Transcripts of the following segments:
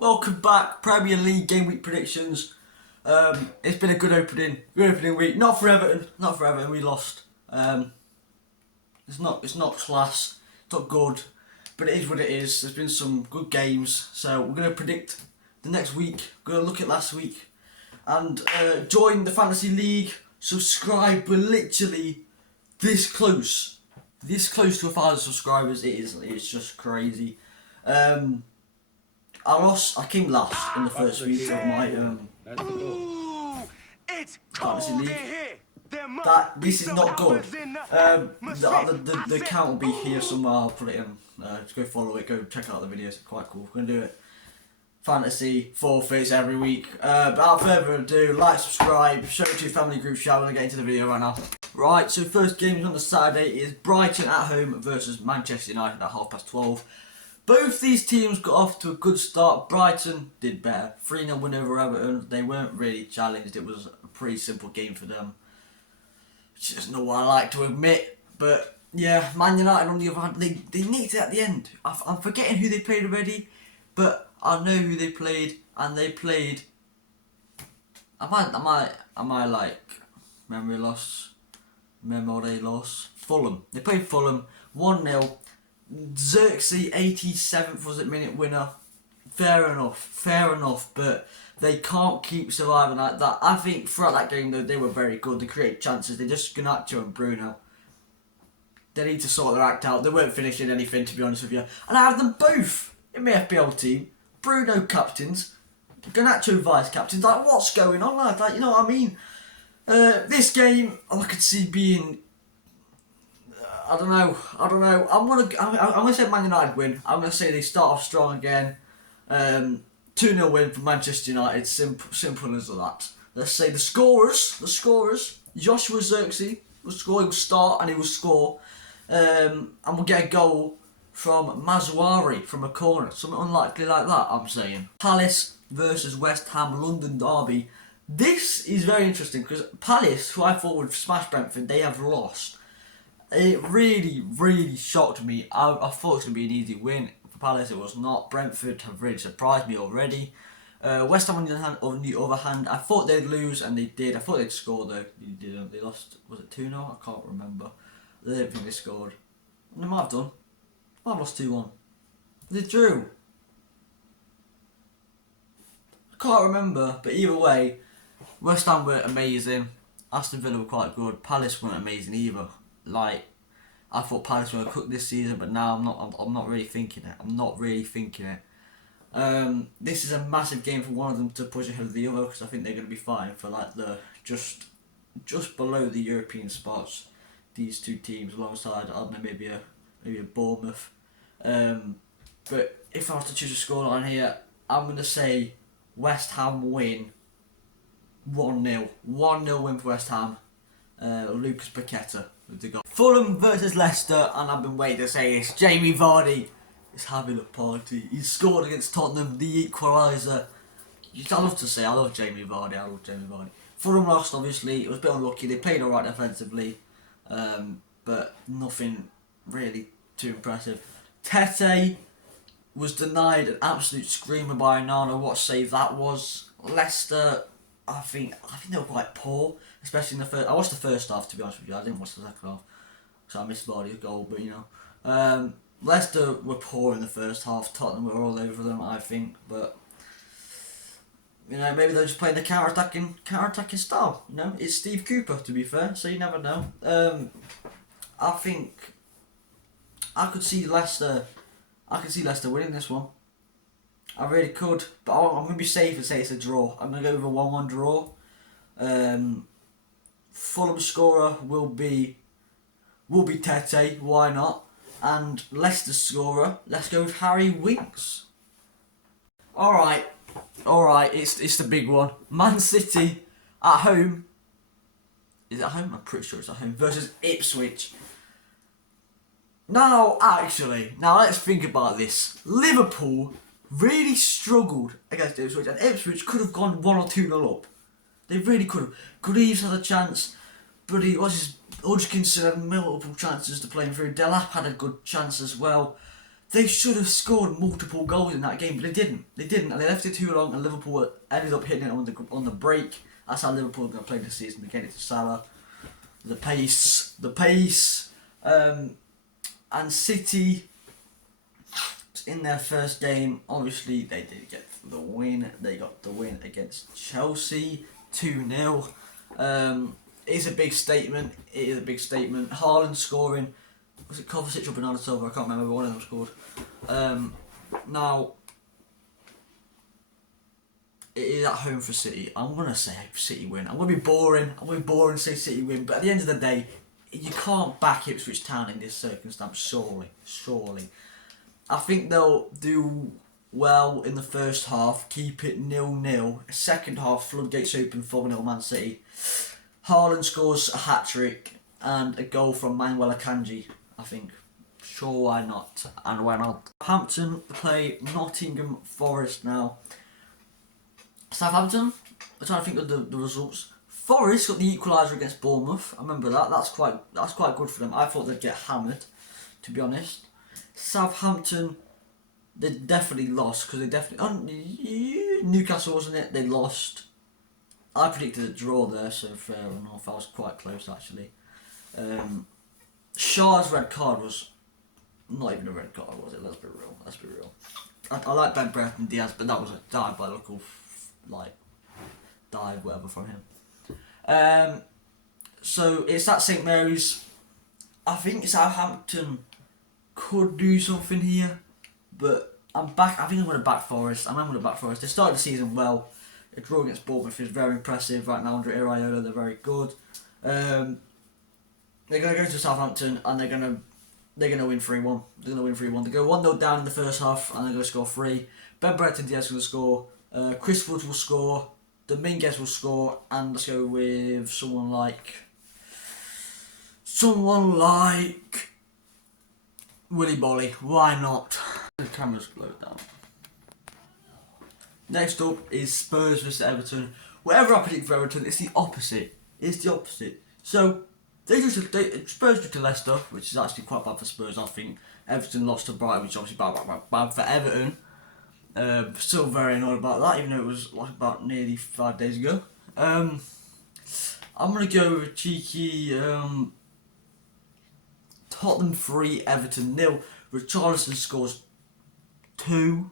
Welcome back, Premier League game week predictions. It's been a good opening week. Not for Everton, we lost. It's not class, it's not good, but it is what it is. There's been some good games, so we're going to predict the next week. We're going to look at last week and join the Fantasy League. Subscribe. We're literally this close to 1,000 subscribers. It's just crazy. I came last in the first week of my Fantasy League. This is not good. The account will be here somewhere. I'll put it in. Just go follow it. Go check out the videos. It's quite cool. We're gonna do it. Fantasy forfeits every week. But without further ado, like, subscribe, show it to your family group chat. We're gonna get into the video right now. Right. So first game on the Saturday is Brighton at home versus Manchester United at 12:30. Both these teams got off to a good start. Brighton did better. 3-0 win over Everton. They weren't really challenged. It was a pretty simple game for them. Which is not what I like to admit. But yeah, Man United on the other hand, they nicked it at the end. I'm forgetting who they played already. But I know who they played. And they played... Am I like... Memory loss? Fulham. They played Fulham. 1-0. Xerxes 87th was it minute winner. Fair enough, but they can't keep surviving like that. I think throughout that game though they were very good. They created chances. They just Garnacho and Bruno. They need to sort their act out. They weren't finishing anything, to be honest with you. And I have them both in my FPL team. Bruno captains, Garnacho vice captains. Like, what's going on, lad? Like, you know what I mean? This game I could see being. I don't know. I'm gonna say Man United win. I'm gonna say they start off strong again. 2-0 win for Manchester United. Simple as that. Let's say the scorers. Joshua Xerxes will score. He will start and he will score. And we'll get a goal from Mazouari from a corner. Something unlikely like that. I'm saying. Palace versus West Ham London derby. This is very interesting because Palace, who I thought would smash Brentford, they have lost. It really shocked me. I thought it was going to be an easy win for Palace. It was not. Brentford have really surprised me already. West Ham on the other hand, I thought they'd lose and they did. I thought they'd score though. They didn't. They lost. Was it 2-0? I can't remember. I don't think they scored. They might have done. Might have lost 2-1. They drew. I can't remember. But either way, West Ham were amazing. Aston Villa were quite good. Palace weren't amazing either. Like, I thought Palace were going to cook this season, but now I'm not really thinking it. This is a massive game for one of them to push ahead of the other because I think they're going to be fighting for like the just below the European spots. These two teams alongside I don't know maybe a Bournemouth. But if I was to choose a scoreline here, I'm going to say West Ham win 1-0. 1-0 win for West Ham. Lucas Paqueta with the goal. Fulham versus Leicester, and I've been waiting to say this. Jamie Vardy is having a party. He scored against Tottenham, the equaliser. I love to say, I love Jamie Vardy. Fulham lost, obviously. It was a bit unlucky. They played alright defensively, but nothing really too impressive. Tete was denied an absolute screamer by Nana. What save that was. Leicester, I think they were quite poor, especially in the first. I watched the first half, to be honest with you. I didn't watch the second half, so I missed Vardy's goal. But you know, Leicester were poor in the first half. Tottenham were all over them, I think. But you know, maybe they're just playing the counter-attacking style. You know, it's Steve Cooper, to be fair, so you never know. I think I could see Leicester winning this one. I really could, but I'm going to be safe and say it's a draw. I'm going to go with a 1-1 draw. Fulham scorer will be Tete, why not? And Leicester scorer, let's go with Harry Winks. Alright, it's the big one. Man City at home. Is it at home? I'm pretty sure it's at home. Versus Ipswich. Now let's think about this. Liverpool really struggled against Ipswich, and Ipswich could have gone 1 or 2-0 up. They really could have. Greaves had a chance, but Hodgkinson had multiple chances to play him through. Delap had a good chance as well. They should have scored multiple goals in that game, but they didn't. They didn't, and they left it too long, and Liverpool ended up hitting it on the break. That's how Liverpool are going to play this season. They get it to Salah. The pace, and City in their first game. Obviously, they did get the win. They got the win against Chelsea, 2-0. It's a big statement. It is a big statement. Haaland scoring. Was it Kovacic or Bernardo Silva? I can't remember. One of them scored. Now, it is at home for City. I'm going to say City win. I'm going to be boring. And say City win. But at the end of the day, you can't back Ipswich Town in this circumstance, surely. I think they'll do well in the first half, keep it 0-0. Second half, floodgates open, 4-0 Man City. Haaland scores a hat-trick and a goal from Manuel Akanji, I think. Sure, why not? And why not? Southampton play Nottingham Forest now. Southampton, I'm trying to think of the results. Forest got the equaliser against Bournemouth. I remember that. That's quite good for them. I thought they'd get hammered, to be honest. Southampton, they definitely lost because they definitely. Newcastle, wasn't it? They lost. I predicted a draw there, so fair enough. I was quite close actually. Shaw's red card was not even a red card, was it? Let's be real. I like Ben Brereton Diaz, but that was a diabolical, dive whatever from him. So it's at St Mary's. I think Southampton could do something here, but I'm back. I think I'm going to back Forest. They started the season well. A draw against Bournemouth is very impressive right now under Iraola. They're very good. They're going to go to Southampton and they're going to win 3-1. They're going to win 3-1. They go 1-0 down in the first half and they're going to score 3. Ben Brereton Diaz is going to score. Chris Wood will score. Dominguez will score, and let's go with someone like Willy Bolly. Why not? The camera's slowed down. Next up is Spurs vs Everton. Whatever I predict for Everton, it's the opposite. So Spurs drew to Leicester, which is actually quite bad for Spurs. I think Everton lost to Brighton, which is obviously bad for Everton. Still very annoyed about that, even though it was about nearly 5 days ago. I'm going to go with a cheeky Tottenham 3, Everton 0. Richarlison scores 2.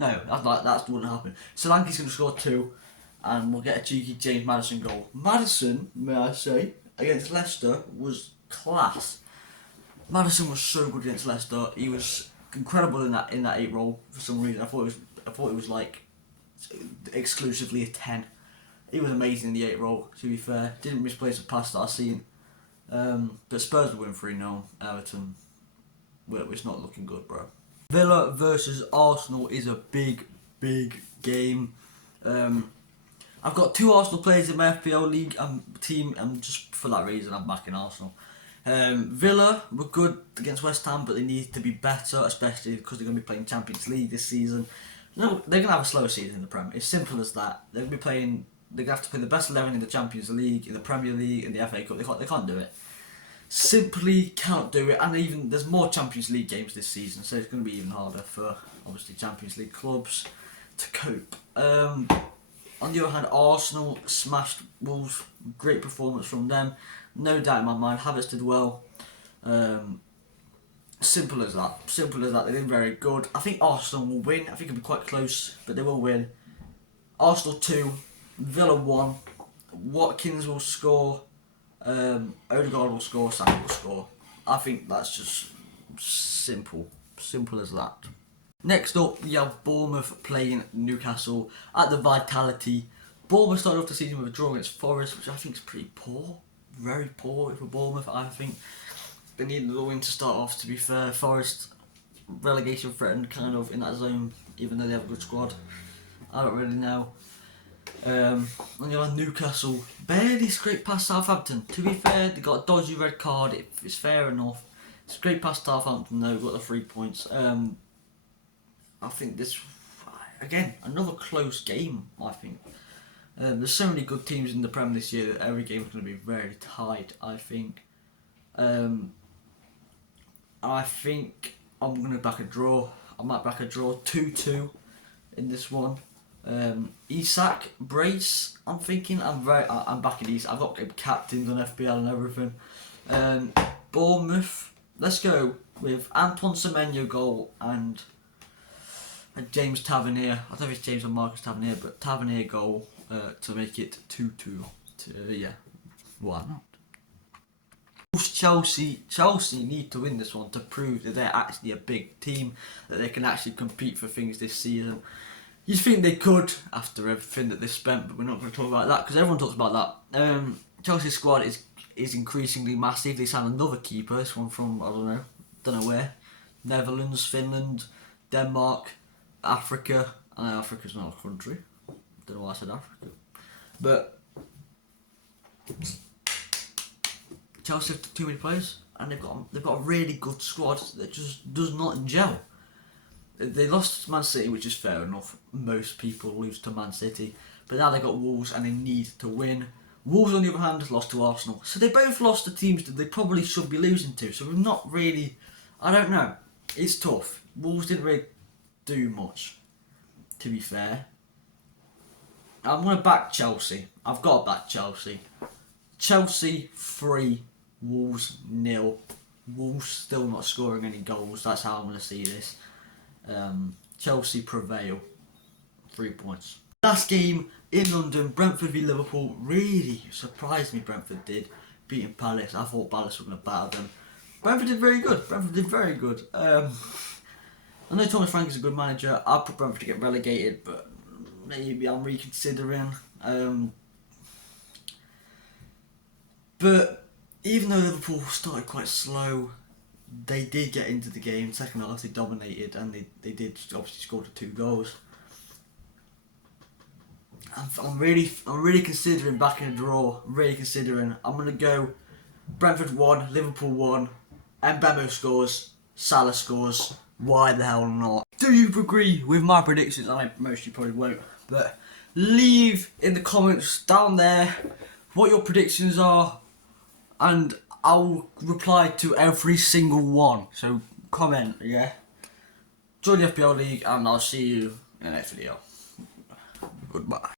No, that wouldn't happen. Solanke's going to score 2, and we'll get a cheeky James Maddison goal. Maddison, may I say, against Leicester was class. Maddison was so good against Leicester. He was incredible in that 8 role for some reason. I thought it was exclusively a 10. He was amazing in the 8 role, to be fair. Didn't misplace a pass that I seen. But Spurs will win 3-0. Everton, well, it's not looking good, bro. Villa versus Arsenal is a big game. I've got 2 Arsenal players in my FPL league team, and just for that reason I'm backing Arsenal. Villa were good against West Ham, but they need to be better, especially because they're going to be playing Champions League this season. No, they're going to have a slow season in the Prem. It's simple as that. They're going to have to play the best 11 in the Champions League, in the Premier League, in the FA Cup. They can't do it. Simply can't do it. And even there's more Champions League games this season, so it's going to be even harder for obviously Champions League clubs to cope. On the other hand, Arsenal smashed Wolves. Great performance from them. No doubt in my mind. Havertz did well. Simple as that. They did very good. I think Arsenal will win. I think it'll be quite close, but they will win. Arsenal 2, Villa 1. Watkins will score. Odegaard will score. Saka will score. I think that's just simple. Simple as that. Next up, we have Bournemouth playing Newcastle at the Vitality. Bournemouth started off the season with a draw against Forest, which I think is pretty poor. Very poor for Bournemouth, I think. They needed a win to start off, to be fair. Forest, relegation threatened, kind of in that zone, even though they have a good squad. I don't really know. And you have Newcastle, barely scraped past Southampton. To be fair, they got a dodgy red card, it's fair enough. Scraped past Southampton though, got the 3 points. I think this, again, another close game, I think. There's so many good teams in the Prem this year that every game is going to be very tight, I think. I think I'm gonna back a draw. I might back a draw 2-2 in this one. Isak brace. I'm thinking I'm backing Isak. I've got captains on FPL and everything. Bournemouth. Let's go with Antoine Semenyo goal and James Tavernier. I don't know if it's James or Marcus Tavernier, but Tavernier goal to make it 2-2. Yeah, why not? Chelsea need to win this one to prove that they're actually a big team, that they can actually compete for things this season. You think they could after everything that they spent, but we're not going to talk about that because everyone talks about that. Chelsea's squad is increasingly massive. They signed another keeper, this one from, I don't know where, Netherlands, Finland, Denmark, Africa. I know Africa's not a country. Don't know why I said Africa. But Chelsea have too many players, and they've got a really good squad that just does not gel. They lost to Man City, which is fair enough. Most people lose to Man City, but now they got Wolves, and they need to win. Wolves, on the other hand, lost to Arsenal, so they both lost to teams that they probably should be losing to. So we're not really. I don't know. It's tough. Wolves didn't really do much, to be fair. I'm gonna back Chelsea. I've got to back Chelsea. Chelsea 3. Wolves 0. Wolves still not scoring any goals. That's how I'm going to see this. Chelsea prevail. 3 points. Last game in London, Brentford v Liverpool. Really surprised me, Brentford did. Beating Palace. I thought Palace were going to battle them. Brentford did very good. I know Thomas Frank is a good manager. I'll put Brentford to get relegated, but maybe I'm reconsidering. But even though Liverpool started quite slow, they did get into the game. Second half they dominated, and they did obviously score the 2 goals. I'm really considering backing a draw. Really considering. I'm gonna go Brentford 1, Liverpool 1, Mbemo scores, Salah scores. Why the hell not? Do you agree with my predictions? I mostly probably won't, but leave in the comments down there what your predictions are, and I'll reply to every single one. So comment, yeah. Join the FPL League, and I'll see you in the next video. Goodbye.